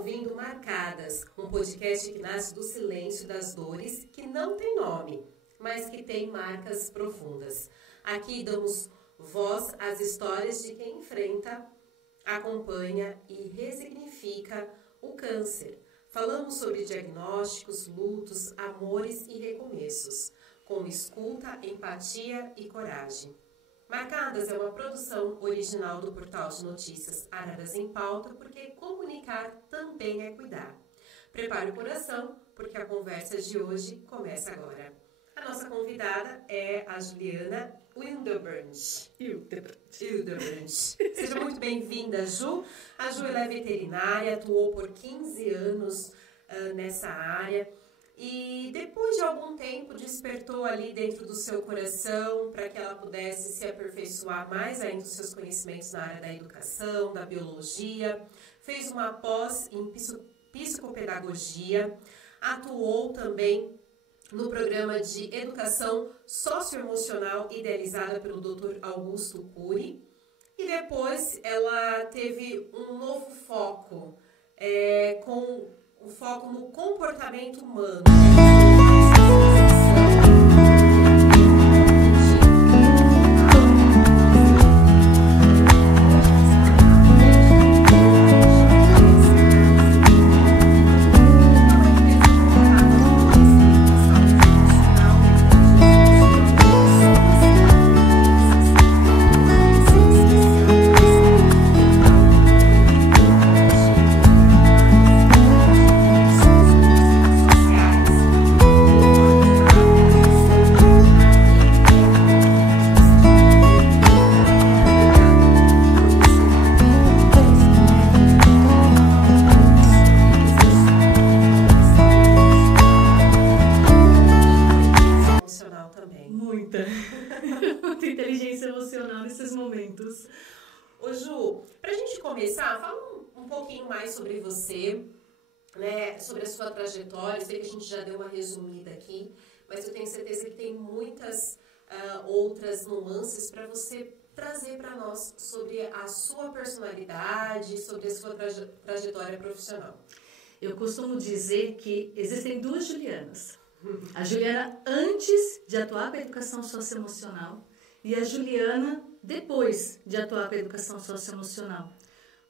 ouvindo Marcadas, um podcast que nasce do silêncio das dores que não tem nome, mas que tem marcas profundas. Aqui damos voz às histórias de quem enfrenta, acompanha e resignifica o câncer. Falamos sobre diagnósticos, lutos, amores e recomeços, com escuta, empatia e coragem. Marcadas é uma produção original do portal de notícias Araras em Pauta, porque comunicar também é cuidar. Prepare o coração, porque a conversa de hoje começa agora. A nossa convidada é a Juliana Hildebrandt. Seja muito bem-vinda, Ju. A Ju é veterinária, atuou por 15 anos nessa área. E depois de algum tempo despertou ali dentro do seu coração para que ela pudesse se aperfeiçoar mais ainda os seus conhecimentos na área da educação, da biologia. Fez uma pós em psicopedagogia, atuou também no programa de educação socioemocional idealizada pelo Dr. Augusto Cury. E depois ela teve um novo foco, com o foco no comportamento humano. Ô Ju, pra gente começar, fala um pouquinho mais sobre você, né, sobre a sua trajetória. Eu sei que a gente já deu uma resumida aqui, mas eu tenho certeza que tem muitas outras nuances para você trazer para nós sobre a sua personalidade, sobre a sua trajetória profissional. Eu costumo dizer que existem duas Julianas. A Juliana antes de atuar com a educação socioemocional e a Juliana depois de atuar com a educação socioemocional.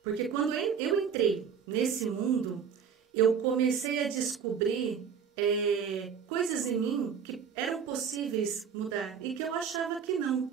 Porque quando eu entrei nesse mundo, eu comecei a descobrir coisas em mim que eram possíveis mudar e que eu achava que não.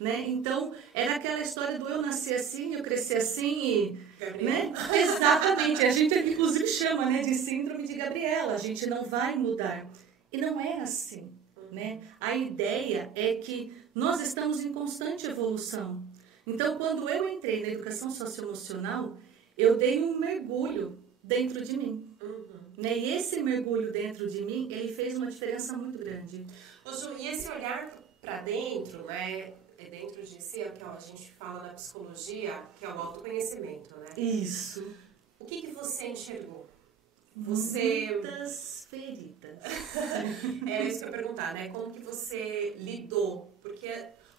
Né? Então, era aquela história do eu nasci assim, eu cresci assim, né? Exatamente, a gente inclusive chama, né, de síndrome de Gabriela, a gente não vai mudar. E não é assim. Né? A ideia é que nós estamos em constante evolução. Então, quando eu entrei na educação socioemocional, eu dei um mergulho dentro de mim. Né? E esse mergulho dentro de mim, ele fez uma diferença muito grande. Ô Ju, e esse olhar para dentro, né? Dentro de si, é o que a gente fala na psicologia, que é o autoconhecimento, né? Isso. O que você enxergou? Muitas feridas. É isso que eu ia perguntar, né? Como que você lidou? Porque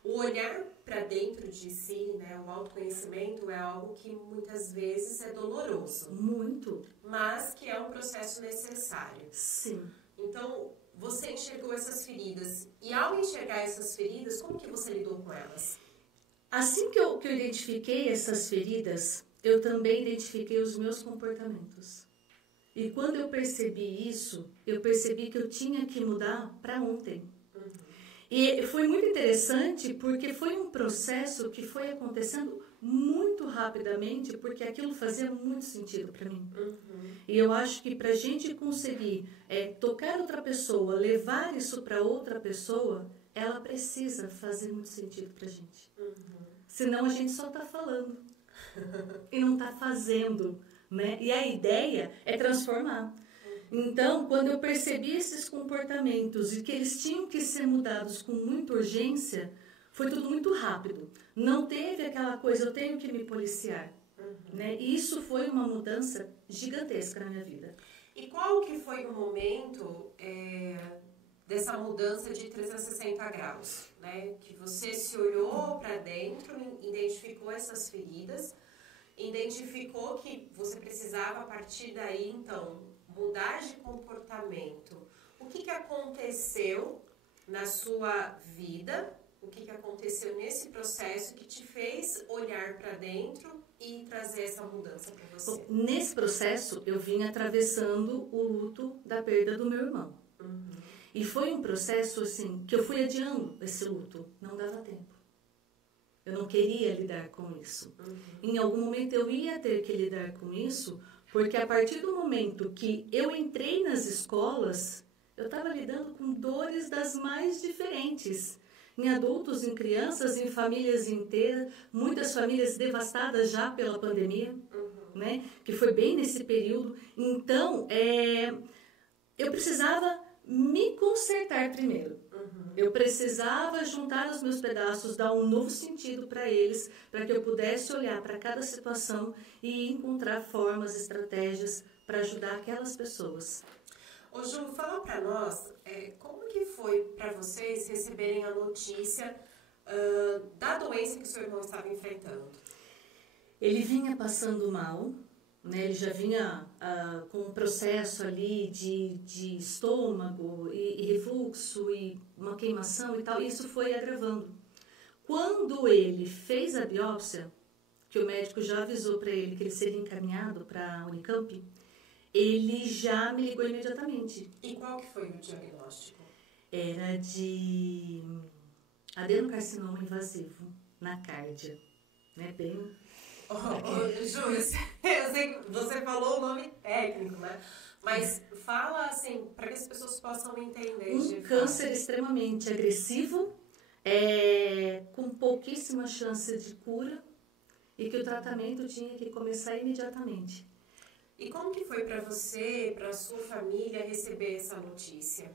o olhar para dentro de si, né? O autoconhecimento é algo que muitas vezes é doloroso. Muito. Mas que é um processo necessário. Sim. Então, você enxergou essas feridas. E ao enxergar essas feridas, como que você lidou com elas? Assim que eu identifiquei essas feridas, eu também identifiquei os meus comportamentos. E quando eu percebi isso, eu percebi que eu tinha que mudar para ontem. E foi muito interessante porque foi um processo que foi acontecendo muito rapidamente, porque aquilo fazia muito sentido para mim. E eu acho que para a gente conseguir tocar outra pessoa, levar isso para outra pessoa, ela precisa fazer muito sentido para a gente. Senão a gente só está falando e não está fazendo. Né? E a ideia é transformar. Então, quando eu percebi esses comportamentos e que eles tinham que ser mudados com muita urgência, foi tudo muito rápido. Não teve aquela coisa, eu tenho que me policiar. Né? E isso foi uma mudança gigantesca na minha vida. E qual que foi o momento dessa mudança de 360 graus? Né? Que você se olhou para dentro, identificou essas feridas identificou que você precisava, a partir daí, então, mudar de comportamento. O que aconteceu na sua vida? O que aconteceu nesse processo que te fez olhar para dentro e trazer essa mudança para você? Bom, nesse processo, eu vim atravessando o luto da perda do meu irmão. E foi um processo, assim, que eu fui adiando esse luto. Não dava tempo. Eu não queria lidar com isso. Em algum momento eu ia ter que lidar com isso, porque a partir do momento que eu entrei nas escolas, eu estava lidando com dores das mais diferentes. Em adultos, em crianças, em famílias inteiras, muitas famílias devastadas já pela pandemia, né? Que foi bem nesse período. Então, eu precisava me consertar primeiro. Eu precisava juntar os meus pedaços, dar um novo sentido para eles, para que eu pudesse olhar para cada situação e encontrar formas, estratégias para ajudar aquelas pessoas. Ô Ju, fala para nós, como que foi para vocês receberem a notícia da doença que o seu irmão estava enfrentando? Ele vinha passando mal, né? Ele já vinha com um processo ali de estômago e refluxo e uma queimação e tal, e isso foi agravando. Quando ele fez a biópsia, que o médico já avisou para ele que ele seria encaminhado para a Unicamp, ele já me ligou imediatamente. E qual que foi o diagnóstico? Era de adenocarcinoma invasivo na cárdia, né? Bem... Ju, eu sei que você falou o nome técnico, né? Mas fala assim, para que as pessoas possam entender. Um câncer extremamente agressivo, com pouquíssima chance de cura e que o tratamento tinha que começar imediatamente. E como que foi para você, para a sua família, receber essa notícia?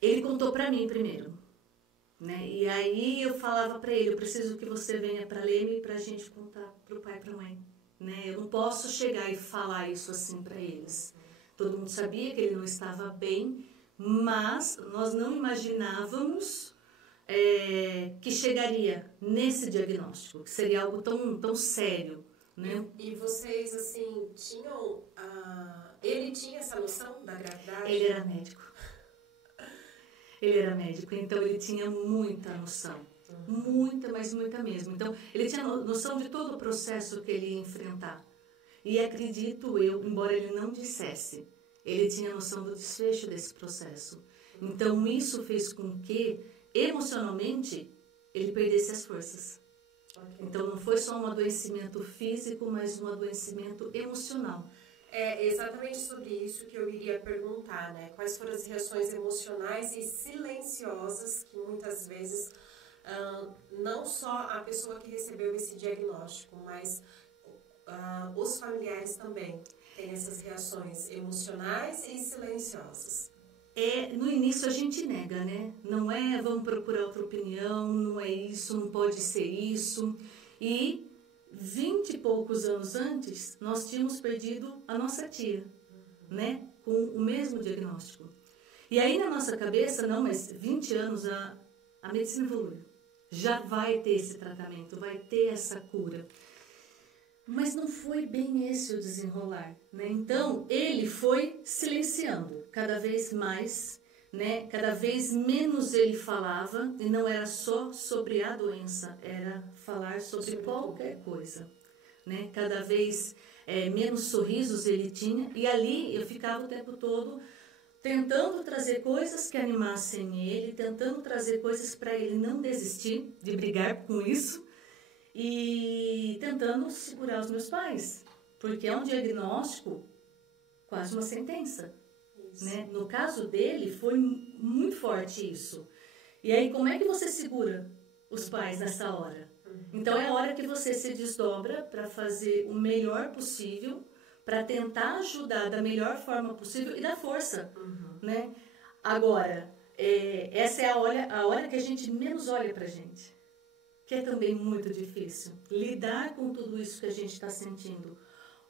Ele contou para mim primeiro, né? E aí eu falava para ele, eu preciso que você venha para Leme para a gente contar para o pai e para a mãe, né? Eu não posso chegar e falar isso assim para eles. Todo mundo sabia que ele não estava bem, mas nós não imaginávamos que chegaria nesse diagnóstico, que seria algo tão sério. Né? E vocês, assim, tinham... Ele tinha essa noção da gravidade? Ele era médico. Ele era médico, então ele tinha muita noção. Muita, mas muita mesmo. Então, ele tinha noção de todo o processo que ele ia enfrentar. E acredito eu, embora ele não dissesse, ele tinha noção do desfecho desse processo. Então, isso fez com que, emocionalmente, ele perdesse as forças. Então, não foi só um adoecimento físico, mas um adoecimento emocional. É exatamente sobre isso que eu iria perguntar, né? Quais foram as reações emocionais e silenciosas que muitas vezes, não só a pessoa que recebeu esse diagnóstico, mas os familiares também têm essas reações emocionais e silenciosas. No início a gente nega, né? Não vamos procurar outra opinião, não é isso, não pode ser isso. E 20 e poucos anos antes, nós tínhamos perdido a nossa tia, né? Com o mesmo diagnóstico. E aí na nossa cabeça, não, mas 20 anos a medicina evolui. Já vai ter esse tratamento, vai ter essa cura. Mas não foi bem esse o desenrolar, né? Então, ele foi silenciando cada vez mais, né? Cada vez menos ele falava, e não era só sobre a doença, era falar sobre qualquer coisa, né? Cada vez menos sorrisos ele tinha, e ali eu ficava o tempo todo tentando trazer coisas que animassem ele, tentando trazer coisas para ele não desistir de brigar com isso, e tentando segurar os meus pais, porque é um diagnóstico, quase uma sentença, né? No caso dele, foi muito forte isso. E aí, como é que você segura os pais nessa hora? Então, é a hora que você se desdobra para fazer o melhor possível, para tentar ajudar da melhor forma possível e dar força, né? Agora, essa é a hora que a gente menos olha para a gente, que é também muito difícil, lidar com tudo isso que a gente está sentindo.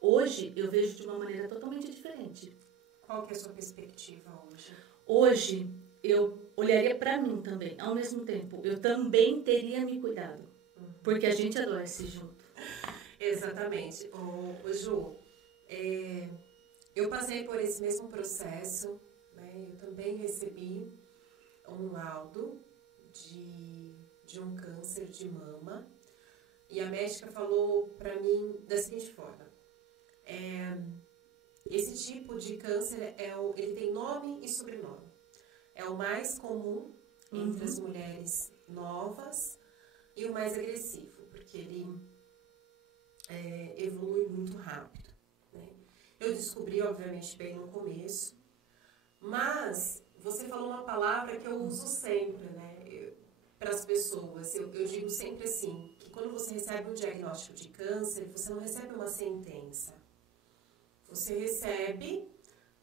Hoje, eu vejo de uma maneira totalmente diferente. Qual que é a sua perspectiva hoje? Hoje, eu olharia para mim também. Ao mesmo tempo, eu também teria me cuidado, porque a gente adoece junto. Exatamente. Ô Ju, eu passei por esse mesmo processo, né? Eu também recebi um laudo de um câncer de mama e a médica falou para mim da seguinte forma: esse tipo de câncer ele tem nome e sobrenome. É o mais comum entre as mulheres novas e o mais agressivo, porque ele evolui muito rápido, né? Eu descobri, obviamente, bem no começo, mas você falou uma palavra que eu uso sempre, né, para as pessoas. Eu digo sempre assim, que quando você recebe um diagnóstico de câncer, você não recebe uma sentença. Você recebe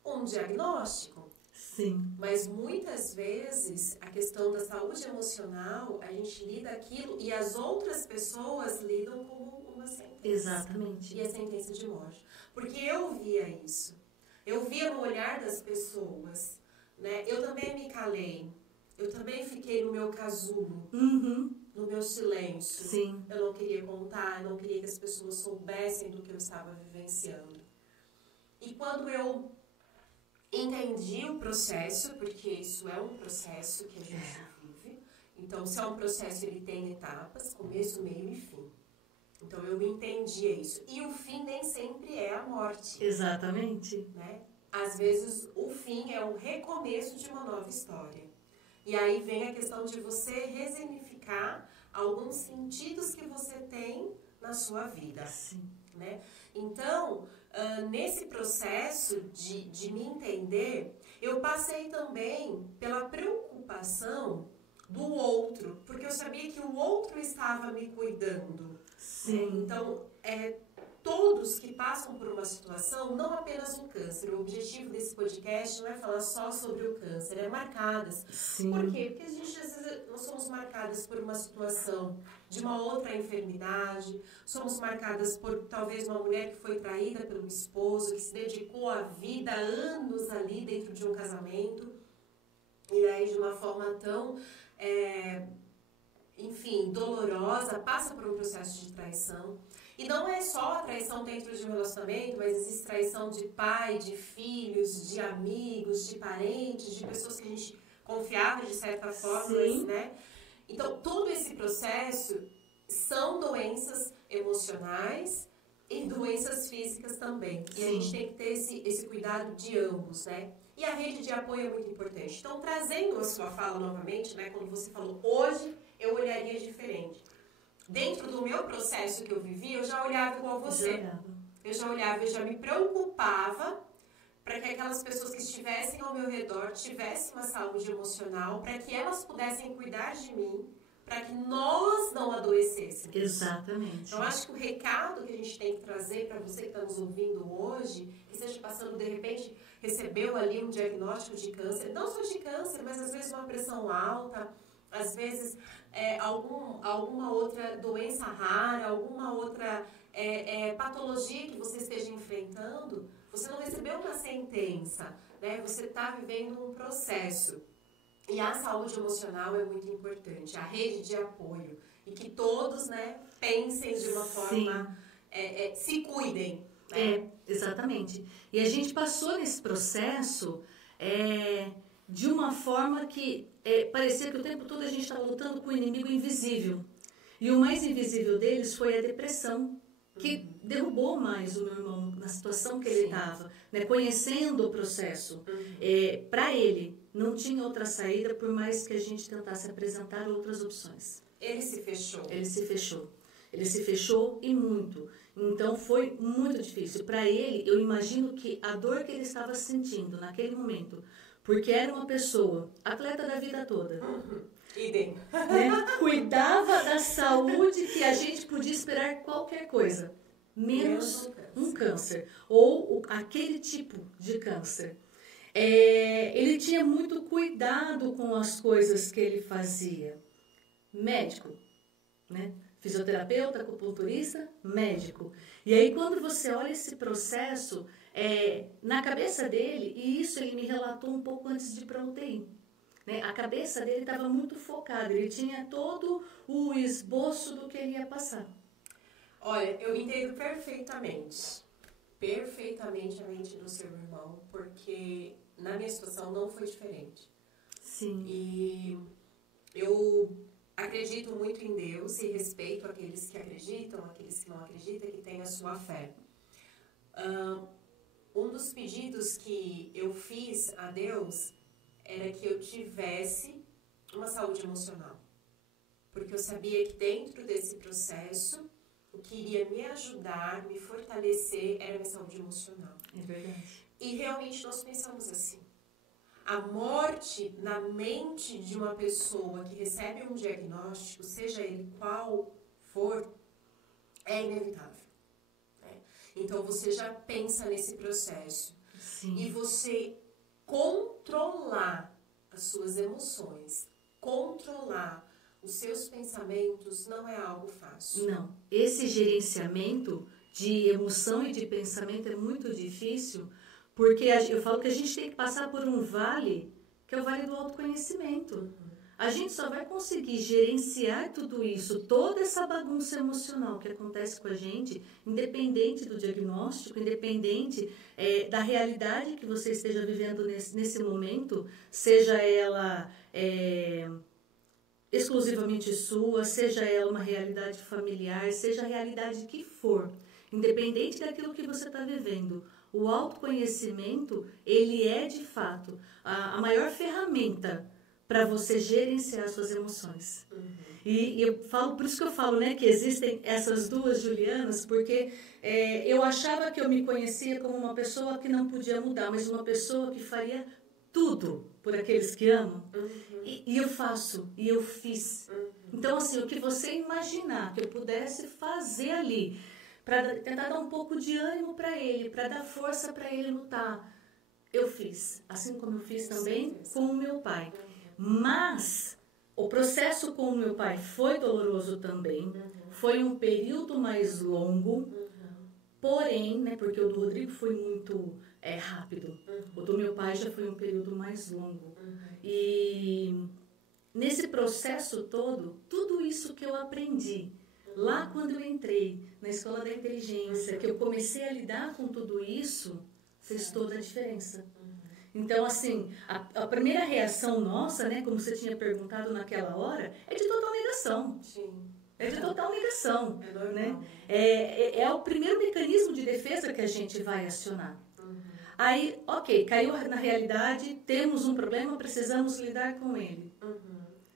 um diagnóstico. Sim. Mas muitas vezes a questão da saúde emocional, a gente lida aquilo e as outras pessoas lidam como uma sentença. Exatamente. E a sentença de morte. Porque eu via isso. Eu via no olhar das pessoas, né? Eu também me calei. Eu também fiquei no meu casulo, no meu silêncio. Sim. Eu não queria contar, eu não queria que as pessoas soubessem do que eu estava vivenciando. E quando eu entendi o processo, porque isso é um processo que a gente vive. Então, se é um processo, ele tem etapas, começo, meio e fim. Então, eu entendi isso. E o fim nem sempre é a morte. Exatamente. Né? Às vezes, o fim é o recomeço de uma nova história. E aí vem a questão de você resignificar alguns sentidos que você tem na sua vida. Sim. Né? Então, nesse processo de me entender, eu passei também pela preocupação do outro, porque eu sabia que o outro estava me cuidando. Sim. Então, todos que passam por uma situação, não apenas o câncer, o objetivo desse podcast não é falar só sobre o câncer, é marcadas. Sim. Por quê? Porque às vezes, nós somos marcadas por uma situação de uma outra enfermidade, somos marcadas por talvez uma mulher que foi traída pelo esposo, que se dedicou a vida, anos ali dentro de um casamento, e aí de uma forma tão, dolorosa, passa por um processo de traição. E não é só a traição dentro de um relacionamento, mas existe traição de pai, de filhos, de amigos, de parentes, de pessoas que a gente confiava de certa forma, né? Então, todo esse processo são doenças emocionais e doenças físicas também. E a gente tem que ter esse cuidado de ambos, né? E a rede de apoio é muito importante. Então, trazendo a sua fala novamente, né? Quando você falou, hoje eu olharia diferente. Dentro do meu processo que eu vivi, eu já olhava igual você. Eu já olhava, eu já me preocupava para que aquelas pessoas que estivessem ao meu redor tivessem uma saúde emocional, para que elas pudessem cuidar de mim, para que nós não adoecêssemos. Exatamente. Então, acho que o recado que a gente tem que trazer para você que está nos ouvindo hoje, que esteja passando, de repente, recebeu ali um diagnóstico de câncer, não só de câncer, mas às vezes uma pressão alta, às vezes alguma outra doença rara, alguma outra patologia que você esteja enfrentando, você não recebeu uma sentença, né? Você está vivendo um processo. E a saúde emocional é muito importante, a rede de apoio. E que todos, né, pensem de uma forma, se cuidem. Né? Exatamente. E a gente passou nesse processo de uma forma que parecia que o tempo todo a gente estava lutando com o inimigo invisível. E o mais invisível deles foi a depressão, que derrubou mais o meu irmão na situação que ele estava, né, conhecendo o processo. Para ele, não tinha outra saída, por mais que a gente tentasse apresentar outras opções. Ele se fechou. Ele se fechou. Ele se fechou e muito. Então, foi muito difícil. Para ele, eu imagino que a dor que ele estava sentindo naquele momento, porque era uma pessoa, atleta da vida toda, Idem. Né? Cuidava da saúde que a gente podia esperar qualquer coisa, menos um câncer, ou aquele tipo de câncer. Ele tinha muito cuidado com as coisas que ele fazia. Médico, né? Fisioterapeuta, acupunturista, médico. E aí, quando você olha esse processo, na cabeça dele, e isso ele me relatou um pouco antes de ir para a UTI, né? A cabeça dele estava muito focada, ele tinha todo o esboço do que ele ia passar. Olha, eu entendo perfeitamente a mente do seu irmão, porque na minha situação não foi diferente. Sim. E eu acredito muito em Deus e respeito aqueles que acreditam, aqueles que não acreditam, que têm a sua fé. Um dos pedidos que eu fiz a Deus era que eu tivesse uma saúde emocional. Porque eu sabia que dentro desse processo, o que iria me ajudar, me fortalecer, era a minha saúde emocional. É verdade. E realmente nós pensamos assim. A morte na mente de uma pessoa que recebe um diagnóstico, seja ele qual for, é inevitável. Né? Então você já pensa nesse processo. Sim. E você controlar as suas emoções, controlar os seus pensamentos não é algo fácil. Não. Esse gerenciamento de emoção e de pensamento é muito difícil, porque eu falo que a gente tem que passar por um vale, que é o vale do autoconhecimento. A gente só vai conseguir gerenciar tudo isso, toda essa bagunça emocional que acontece com a gente, independente do diagnóstico, independente da realidade que você esteja vivendo nesse momento, seja ela exclusivamente sua, seja ela uma realidade familiar, seja a realidade que for, independente daquilo que você está vivendo. O autoconhecimento, ele é, de fato, a maior ferramenta para você gerenciar suas emoções. E eu falo, por isso que eu falo, né, que existem essas duas Julianas, porque eu achava que eu me conhecia como uma pessoa que não podia mudar, mas uma pessoa que faria tudo por aqueles que amam. E eu faço, e eu fiz. Então, assim, o que você imaginar que eu pudesse fazer ali, para tentar dar um pouco de ânimo para ele, para dar força para ele lutar, eu fiz. Assim como eu fiz também com o meu pai. Mas o processo com o meu pai foi doloroso também. Foi um período mais longo. Porém, né, porque o do Rodrigo foi muito rápido. O do meu pai já foi um período mais longo. E nesse processo todo, tudo isso que eu aprendi, lá quando eu entrei na Escola da Inteligência, que eu comecei a lidar com tudo isso, fez toda a diferença. Então, assim, a primeira reação nossa, né, como você tinha perguntado naquela hora, é de total negação. Sim. É de total negação. É normal. Né? É o primeiro mecanismo de defesa que a gente vai acionar. Aí, ok, caiu na realidade, temos um problema, precisamos lidar com ele.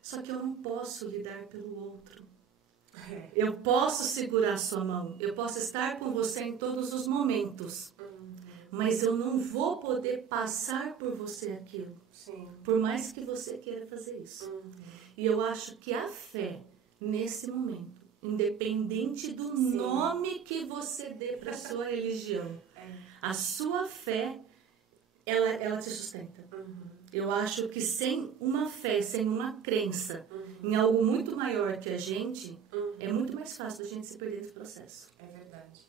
Só que eu não posso lidar pelo outro. Eu posso segurar a sua mão, eu posso estar com você em todos os momentos. Mas eu não vou poder passar por você aquilo. Sim. Por mais que você queira fazer isso. E eu acho que a fé, nesse momento, independente do nome que você dê para a sua religião, a sua fé, ela te sustenta. Eu acho que sem uma fé, sem uma crença em algo muito maior que a gente, é muito mais fácil a gente se perder nesse processo. É verdade.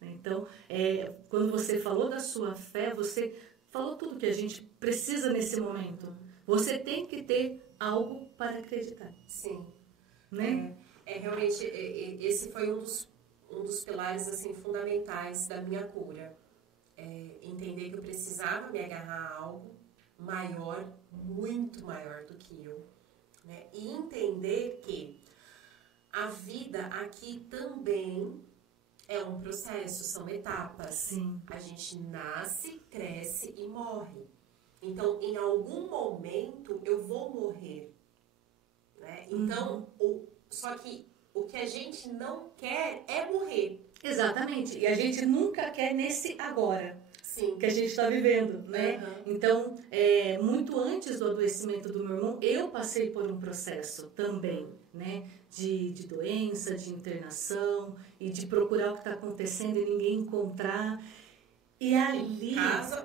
Então, quando você falou da sua fé, você falou tudo que a gente precisa nesse momento. Você tem que ter algo para acreditar. Sim. Né? Realmente, esse foi um dos pilares assim, fundamentais da minha cura. Entender que eu precisava me agarrar a algo maior, muito maior do que eu. Né? E entender que a vida aqui também é um processo, são etapas. Sim. A gente nasce, cresce e morre. Então, em algum momento, eu vou morrer. Né? Então, só que o que a gente não quer é morrer. Exatamente. E a gente nunca quer nesse agora. Sim. Que a gente está vivendo, né? Então, muito antes do adoecimento do meu irmão, eu passei por um processo também, né? De doença, de internação e de procurar o que está acontecendo e ninguém encontrar. E ali...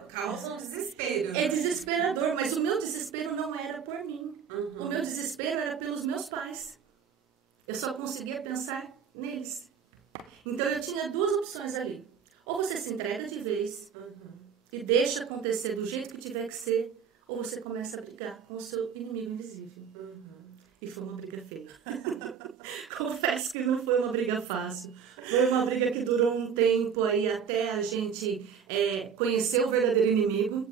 Causa um desespero. É desesperador, mas o meu desespero não era por mim. O meu desespero era pelos meus pais. Eu só conseguia pensar neles. Então, eu tinha duas opções ali. Ou você se entrega de vez e deixa acontecer do jeito que tiver que ser, ou você começa a brigar com o seu inimigo invisível. E foi uma briga feia. Confesso que não foi uma briga fácil. Foi uma briga que durou um tempo aí até a gente conhecer o verdadeiro inimigo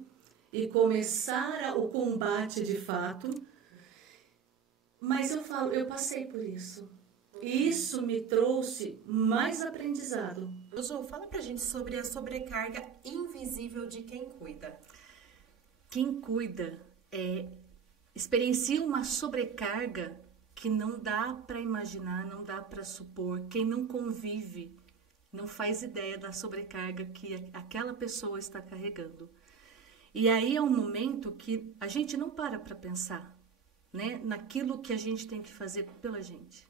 e começar o combate de fato. Mas eu passei por isso. E isso me trouxe mais aprendizado. Ju, fala pra gente sobre a sobrecarga invisível de quem cuida. Quem cuida experiencia uma sobrecarga que não dá para imaginar, não dá para supor. Quem não convive não faz ideia da sobrecarga que aquela pessoa está carregando. E aí é um momento que a gente não para pensar, né, naquilo que a gente tem que fazer pela gente.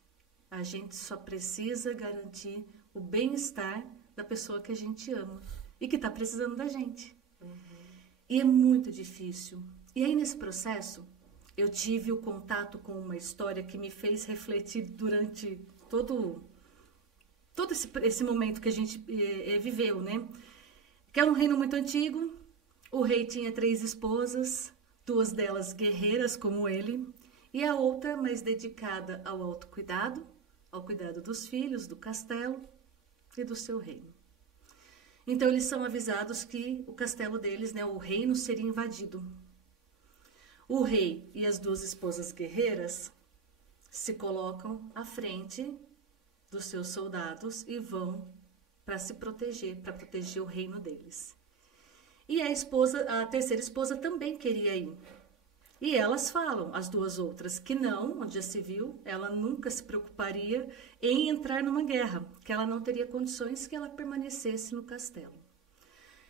A gente só precisa garantir o bem-estar da pessoa que a gente ama e que está precisando da gente. E é muito difícil. E aí, nesse processo, eu tive o contato com uma história que me fez refletir durante todo esse momento que a gente viveu, né? Que era um reino muito antigo. O rei tinha 3 esposas, 2 delas guerreiras como ele, e a outra mais dedicada ao autocuidado, ao cuidado dos filhos, do castelo e do seu reino. Então eles são avisados que o castelo deles, né, o reino, seria invadido. O rei e as 2 esposas guerreiras se colocam à frente dos seus soldados e vão para se proteger, para proteger o reino deles. E a terceira esposa também queria ir. E elas falam, as 2 outras, que não, onde já se viu, ela nunca se preocuparia em entrar numa guerra, que ela não teria condições que ela permanecesse no castelo.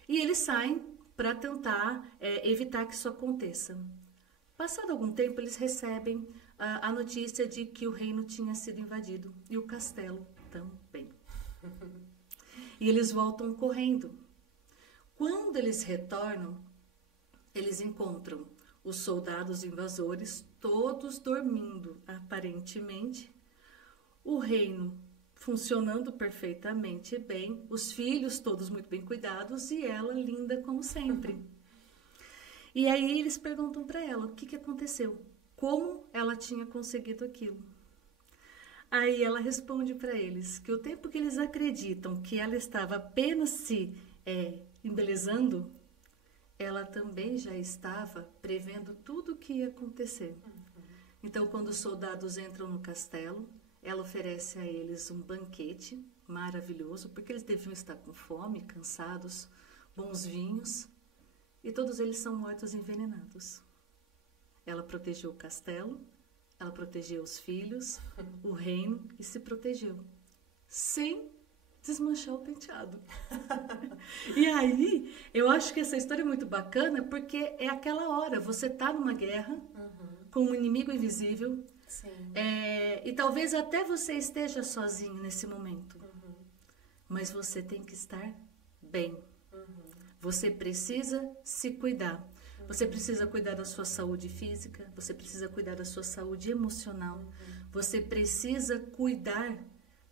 E eles saem para tentar evitar que isso aconteça. Passado algum tempo, eles recebem a notícia de que o reino tinha sido invadido e o castelo também. E eles voltam correndo. Quando eles retornam, eles encontram os soldados invasores todos dormindo, aparentemente, o reino funcionando perfeitamente bem, os filhos todos muito bem cuidados e ela linda como sempre. E aí eles perguntam para ela o que aconteceu, como ela tinha conseguido aquilo. Aí ela responde para eles que o tempo que eles acreditam que ela estava apenas se embelezando, ela também já estava prevendo tudo o que ia acontecer. Então, quando os soldados entram no castelo, ela oferece a eles um banquete maravilhoso, porque eles deviam estar com fome, cansados, bons vinhos, e todos eles são mortos envenenados. Ela protegeu o castelo, ela protegeu os filhos, o reino, e se protegeu, sem desmanchar o penteado. E aí, eu acho que essa história é muito bacana, porque é aquela hora, você tá numa guerra, com um inimigo invisível, e talvez até você esteja sozinho nesse momento, mas você tem que estar bem. Você precisa se cuidar. Você precisa cuidar da sua saúde física, você precisa cuidar da sua saúde emocional, você precisa cuidar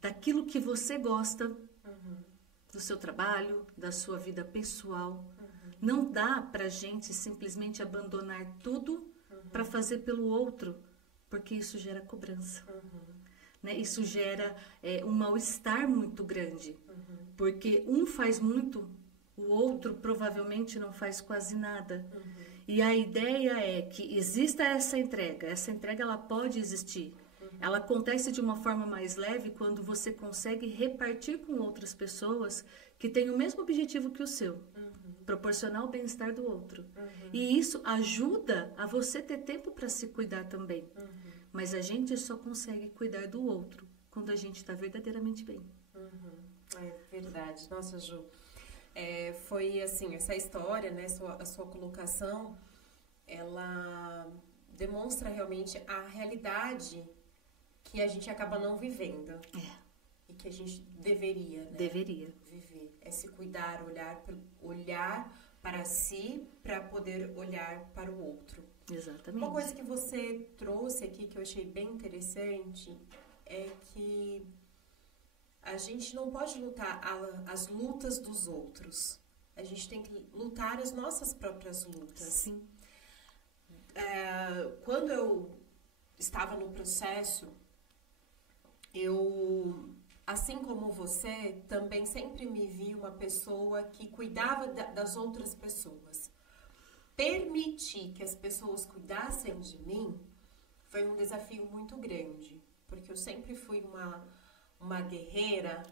daquilo que você gosta, do seu trabalho, da sua vida pessoal. Não dá pra gente simplesmente abandonar tudo para fazer pelo outro, porque isso gera cobrança. Né? Isso gera um mal-estar muito grande, porque um faz muito, o outro provavelmente não faz quase nada. E a ideia é que exista essa entrega ela pode existir. Ela acontece de uma forma mais leve quando você consegue repartir com outras pessoas que têm o mesmo objetivo que o seu, proporcionar o bem-estar do outro. E isso ajuda a você ter tempo para se cuidar também. Mas a gente só consegue cuidar do outro quando a gente está verdadeiramente bem. É verdade. Nossa, Ju, foi assim, essa história, né, a sua colocação, ela demonstra realmente a realidade que a gente acaba não vivendo. E que a gente deveria, né? Deveria. Viver. É se cuidar, olhar para si, para poder olhar para o outro. Exatamente. Uma coisa que você trouxe aqui, que eu achei bem interessante, é que a gente não pode lutar as lutas dos outros. A gente tem que lutar as nossas próprias lutas. Sim. Quando eu estava no processo, eu, assim como você, também sempre me vi uma pessoa que cuidava das outras pessoas. Permitir que as pessoas cuidassem de mim foi um desafio muito grande, porque eu sempre fui uma guerreira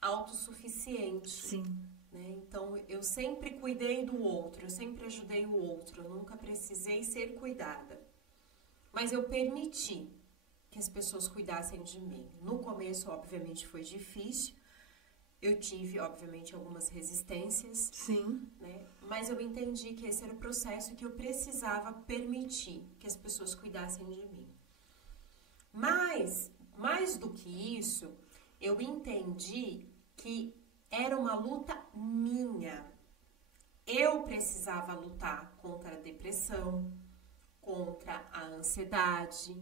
autossuficiente. Sim. Né? Então, eu sempre cuidei do outro, eu sempre ajudei o outro, eu nunca precisei ser cuidada. Mas eu permiti que as pessoas cuidassem de mim. No começo, obviamente, foi difícil. Eu tive, obviamente, algumas resistências. Sim. Né? Mas eu entendi que esse era o processo que eu precisava permitir que as pessoas cuidassem de mim. Mas, mais do que isso, eu entendi que era uma luta minha. Eu precisava lutar contra a depressão, contra a ansiedade,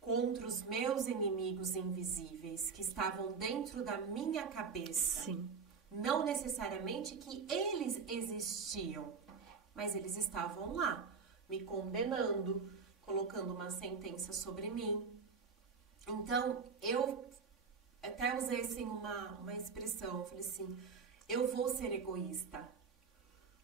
contra os meus inimigos invisíveis que estavam dentro da minha cabeça. Sim. Não necessariamente que eles existiam, mas eles estavam lá, me condenando, colocando uma sentença sobre mim. Então, eu até usei assim uma expressão, falei assim, eu vou ser egoísta.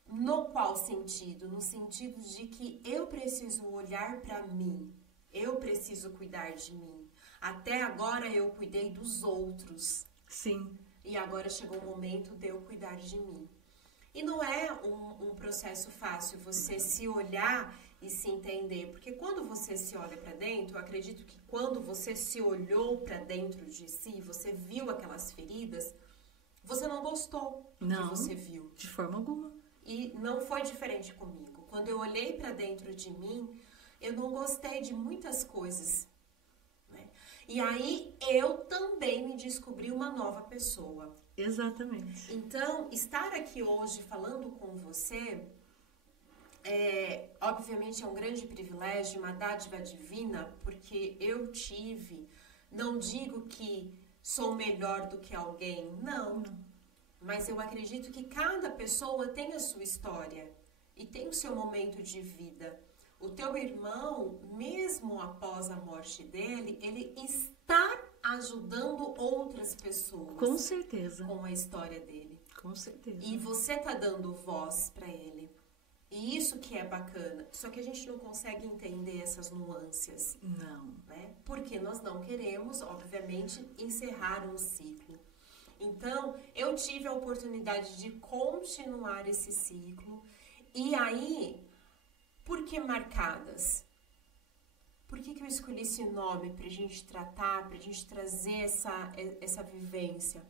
No qual sentido? No sentido de que eu preciso olhar para mim, eu preciso cuidar de mim. Até agora eu cuidei dos outros. Sim. E agora chegou o momento de eu cuidar de mim. E não é um processo fácil você se olhar e se entender. Porque quando você se olha para dentro, eu acredito que quando você se olhou para dentro de si, você viu aquelas feridas, você não gostou do que você viu. De forma alguma. E não foi diferente comigo. Quando eu olhei para dentro de mim, eu não gostei de muitas coisas. Né? E aí eu também me descobri uma nova pessoa. Exatamente. Então, estar aqui hoje falando com você, obviamente é um grande privilégio, uma dádiva divina, porque eu tive, não digo que sou melhor do que alguém, não. Mas eu acredito que cada pessoa tem a sua história e tem o seu momento de vida. O teu irmão, mesmo após a morte dele, ele está ajudando outras pessoas. Com certeza. Com a história dele. Com certeza. E você tá dando voz para ele. E isso que é bacana. Só que a gente não consegue entender essas nuances. Não. Né? Porque nós não queremos, obviamente, encerrar um ciclo. Então, eu tive a oportunidade de continuar esse ciclo. E aí, por que marcadas? Por que eu escolhi esse nome pra gente tratar, pra gente trazer essa vivência?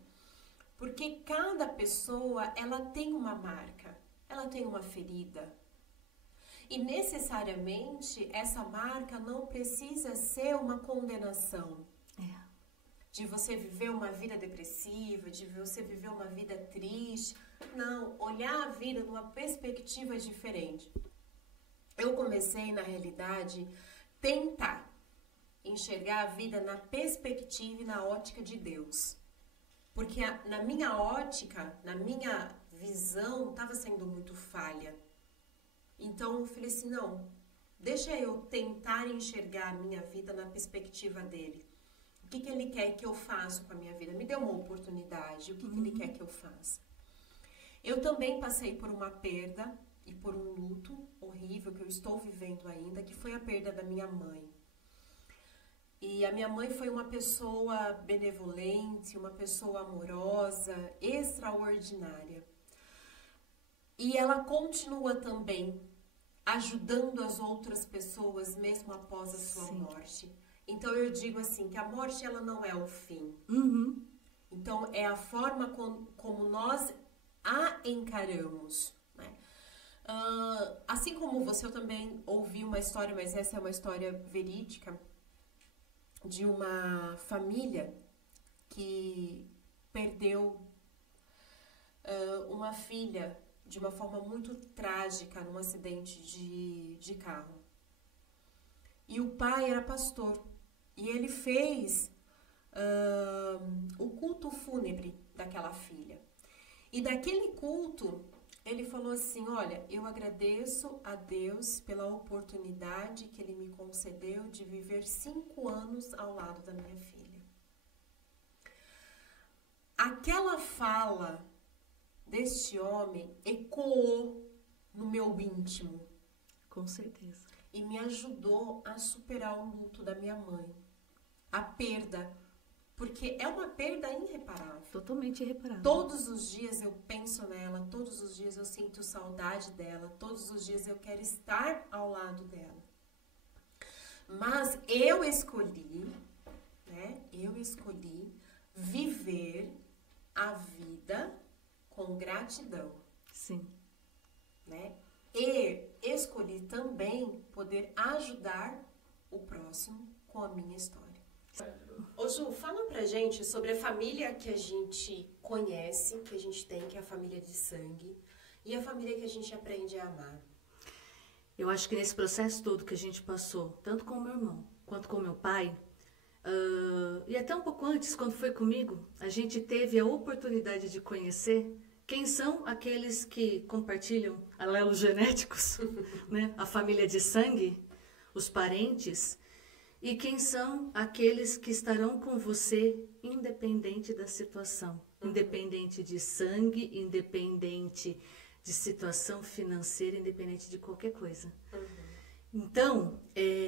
Porque cada pessoa, ela tem uma marca, ela tem uma ferida. E necessariamente, essa marca não precisa ser uma condenação. De você viver uma vida depressiva, de você viver uma vida triste. Não, olhar a vida numa perspectiva diferente. Eu comecei, na realidade, tentar enxergar a vida na perspectiva e na ótica de Deus. Porque na minha ótica, na minha visão, estava sendo muito falha. Então eu falei assim, não, deixa eu tentar enxergar a minha vida na perspectiva dele. O que ele quer que eu faça com a minha vida? Me dê uma oportunidade. O que ele quer que eu faça? Eu também passei por uma perda e por um luto horrível que eu estou vivendo ainda, que foi a perda da minha mãe. E a minha mãe foi uma pessoa benevolente, uma pessoa amorosa, extraordinária. E ela continua também ajudando as outras pessoas mesmo após a sua morte. Então eu digo assim, que a morte ela não é o fim. Então é a forma como nós a encaramos. Né? Assim como você, eu também ouvi uma história, mas essa é uma história verídica, de uma família que perdeu uma filha de uma forma muito trágica num acidente de carro. E o pai era pastor. E ele fez o culto fúnebre daquela filha. E daquele culto, Ele falou assim, olha, eu agradeço a Deus pela oportunidade que Ele me concedeu de viver 5 anos ao lado da minha filha. Aquela fala deste homem ecoou no meu íntimo. Com certeza. E me ajudou a superar o luto da minha mãe. A perda. Porque é uma perda irreparável. Totalmente irreparável. Todos os dias eu penso nela, todos os dias eu sinto saudade dela, todos os dias eu quero estar ao lado dela. Mas eu escolhi, né? Eu escolhi viver a vida com gratidão. Sim. Né? E escolhi também poder ajudar o próximo com a minha história. Ô Ju, fala pra gente sobre a família que a gente conhece, que a gente tem, que é a família de sangue, e a família que a gente aprende a amar. Eu acho que nesse processo todo que a gente passou, tanto com o meu irmão quanto com o meu pai, e até um pouco antes, quando foi comigo, a gente teve a oportunidade de conhecer quem são aqueles que compartilham alelos genéticos, né? A família de sangue, os parentes, e quem são aqueles que estarão com você independente da situação, independente de sangue, independente de situação financeira, independente de qualquer coisa. Então,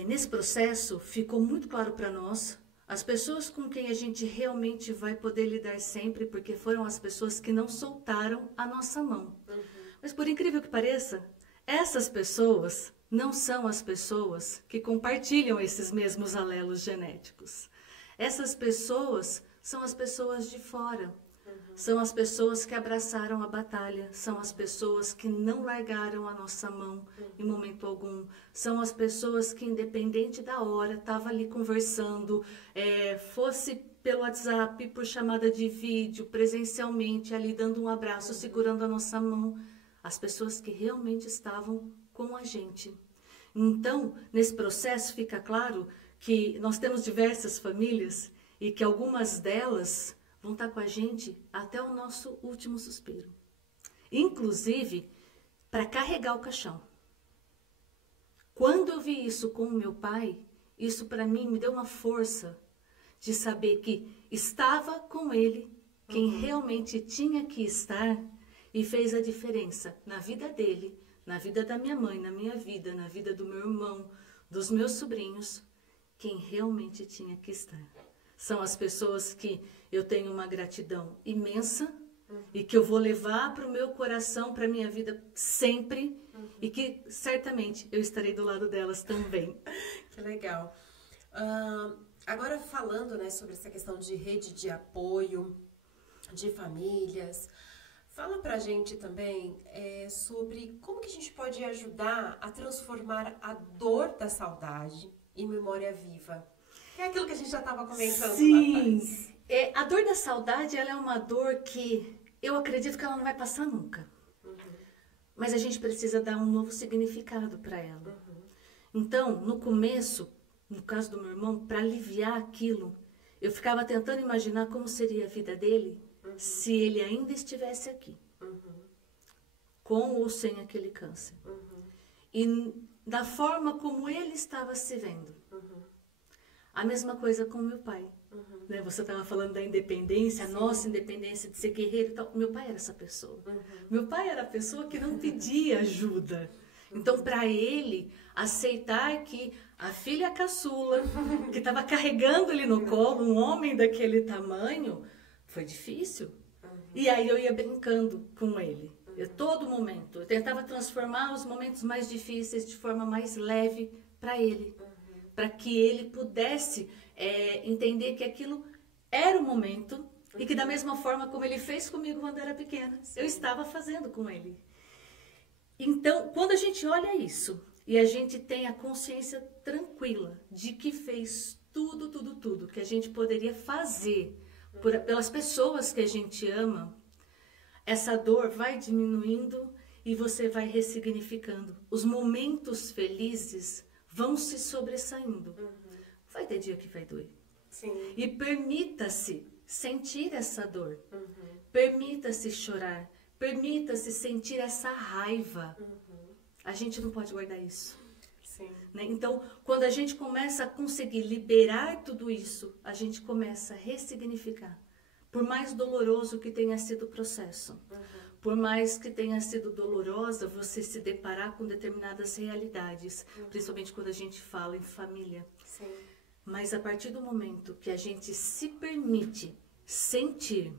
nesse processo, ficou muito claro para nós as pessoas com quem a gente realmente vai poder lidar sempre, porque foram as pessoas que não soltaram a nossa mão. Mas por incrível que pareça, essas pessoas não são as pessoas que compartilham esses mesmos alelos genéticos. Essas pessoas são as pessoas de fora. São as pessoas que abraçaram a batalha, são as pessoas que não largaram a nossa mão em momento algum, são as pessoas que, independente da hora, estavam ali conversando, fosse pelo WhatsApp, por chamada de vídeo, presencialmente, ali dando um abraço, segurando a nossa mão, as pessoas que realmente estavam com a gente. Então, nesse processo fica claro que nós temos diversas famílias e que algumas delas vão estar com a gente até o nosso último suspiro. Inclusive, para carregar o caixão. Quando eu vi isso com o meu pai, isso para mim me deu uma força de saber que estava com ele quem realmente tinha que estar e fez a diferença na vida dele, na vida da minha mãe, na minha vida, na vida do meu irmão, dos meus sobrinhos, quem realmente tinha que estar. São as pessoas que eu tenho uma gratidão imensa e que eu vou levar para o meu coração, para a minha vida sempre e que certamente eu estarei do lado delas também. Que legal. Agora falando, né, sobre essa questão de rede de apoio, de famílias, fala pra gente também sobre como que a gente pode ajudar a transformar a dor da saudade em memória viva. É aquilo que a gente já estava comentando lá atrás. A dor da saudade, ela é uma dor que eu acredito que ela não vai passar nunca. Mas a gente precisa dar um novo significado para ela. Então, no começo, no caso do meu irmão, para aliviar aquilo, eu ficava tentando imaginar como seria a vida dele se ele ainda estivesse aqui. Com ou sem aquele câncer. E da forma como ele estava se vendo. A mesma coisa com meu pai. Né? Você estava falando da independência, a nossa independência de ser guerreiro e tal. Meu pai era essa pessoa. Meu pai era a pessoa que não pedia ajuda. Então, para ele aceitar que a filha caçula, que estava carregando ele no colo, um homem daquele tamanho, foi difícil. E aí eu ia brincando com ele. Todo momento. Eu tentava transformar os momentos mais difíceis de forma mais leve para ele. Para que ele pudesse entender que aquilo era o momento e que da mesma forma como ele fez comigo quando era pequena, eu estava fazendo com ele. Então, quando a gente olha isso e a gente tem a consciência tranquila de que fez tudo que a gente poderia fazer pelas pessoas que a gente ama, essa dor vai diminuindo e você vai ressignificando. Os momentos felizes vão se sobressaindo. Vai ter dia que vai doer. Sim. E permita-se sentir essa dor. Permita-se chorar. Permita-se sentir essa raiva. A gente não pode guardar isso. Sim. Né? Então, quando a gente começa a conseguir liberar tudo isso, a gente começa a ressignificar. Por mais doloroso que tenha sido o processo, por mais que tenha sido dolorosa você se deparar com determinadas realidades, principalmente quando a gente fala em família. Sim. Mas a partir do momento que a gente se permite sentir,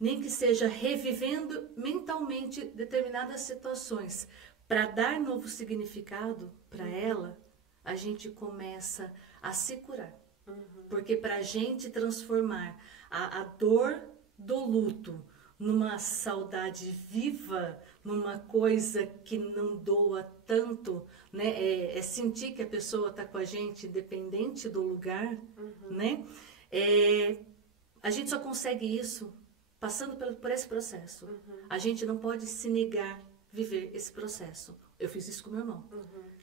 nem que seja revivendo mentalmente determinadas situações, para dar novo significado para ela, a gente começa a se curar. Porque para a gente transformar a dor do luto numa saudade viva, numa coisa que não doa tanto, né? É sentir que a pessoa está com a gente, independente do lugar, né? A gente só consegue isso passando por esse processo. A gente não pode se negar viver esse processo. Eu fiz isso com meu irmão.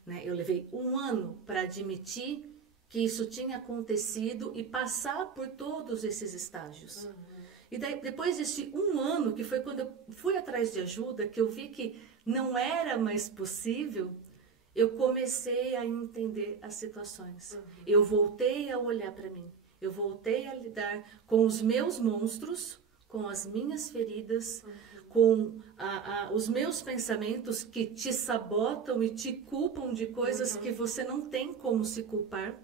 Né? Eu levei 1 ano para admitir que isso tinha acontecido e passar por todos esses estágios. E daí, depois desse 1 ano, que foi quando eu fui atrás de ajuda, que eu vi que não era mais possível, eu comecei a entender as situações. Eu voltei a olhar para mim. Eu voltei a lidar com os meus monstros, com as minhas feridas, com os meus pensamentos que te sabotam e te culpam de coisas que você não tem como se culpar,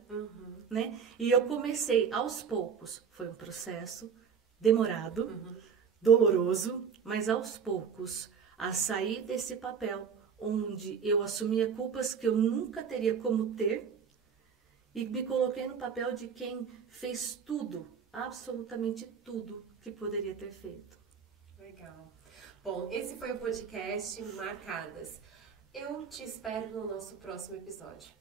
né? E eu comecei aos poucos, foi um processo demorado, doloroso, mas aos poucos, a sair desse papel onde eu assumia culpas que eu nunca teria como ter e me coloquei no papel de quem fez tudo, absolutamente tudo que poderia ter feito. Legal. Bom, esse foi o podcast Marcadas. Eu te espero no nosso próximo episódio.